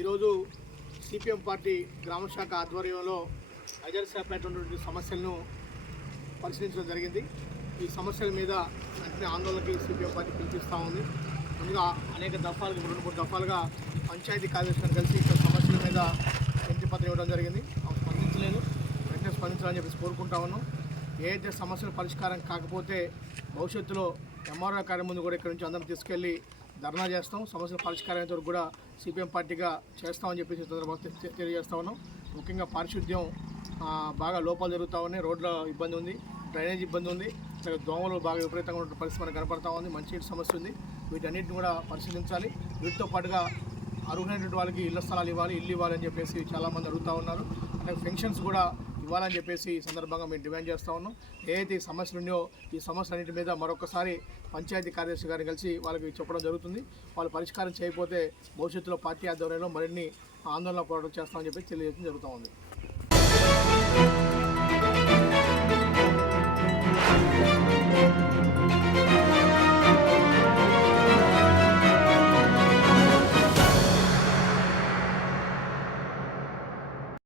ఈరోజు CPM party గ్రామ శాఖ ఆధ్వర్యంలో అజర్సాపేట ఉన్నటువంటి సమస్యలను పరిశీలించడం జరిగింది. ఈ సమస్యల మీద వెంటనే ఆందోళనకి సిపిఎం పార్టీ పిలిపిస్తూ ఉంది. ముందుగా అనేక దఫాలుగా రెండు మూడు దఫాలుగా పంచాయతీ కార్యదర్శులను కలిసి ఇక్కడ సమస్యల మీద వినతి పత్రం ఇవ్వడం జరిగింది. స్పందించలేదు. వెంటనే స్పందించాలని చెప్పేసి కోరుకుంటా ఉన్నాం. ఏదైతే సమస్యల పరిష్కారం కాకపోతే భవిష్యత్తులో ఎంఆర్ఓ కార్యం ముందు కూడా ఇక్కడ నుంచి అందరం తీసుకెళ్ళి ధర్నా చేస్తాం. సమస్యల పరిష్కారం అయ్యేంత వరకు కూడా సిపిఎం పార్టీగా చేస్తామని చెప్పేసి ఈ సందర్భంగా తెలియజేస్తా ఉన్నాం. ముఖ్యంగా పారిశుద్ధ్యం బాగా లోపాలు జరుగుతూ ఉన్నాయి. రోడ్ల ఇబ్బంది ఉంది డ్రైనేజ్ ఇబ్బంది ఉంది. దోమలు బాగా విపరీతంగా ఉన్న పరిస్థితి మనకు కనపడతా ఉంది. మంచి సమస్య ఉంది. వీటన్నిటిని కూడా పరిశీలించాలి. వీటితో పాటుగా అర్హులైనటువంటి వాళ్ళకి ఇళ్ళ స్థలాలు ఇవ్వాలి ఇల్లు ఇవ్వాలని చెప్పేసి చాలామంది అడుగుతూ ఉన్నారు. అంటే పెన్షన్స్ కూడా ఇవ్వాలని చెప్పేసి ఈ సందర్భంగా మేము డిమాండ్ చేస్తూ ఉన్నాం. ఏదైతే ఈ సమస్యలు ఉన్నాయో ఈ సమస్యలన్నింటి మీద మరొకసారి పంచాయతీ కార్యదర్శి గారిని కలిసి వాళ్ళకి చెప్పడం జరుగుతుంది. వాళ్ళు పరిష్కారం చేయకపోతే భవిష్యత్తులో పార్టీ ఆధ్వర్యంలో మరిన్ని ఆందోళన పోరాటం చేస్తామని చెప్పి తెలియజేయడం జరుగుతూ ఉంది.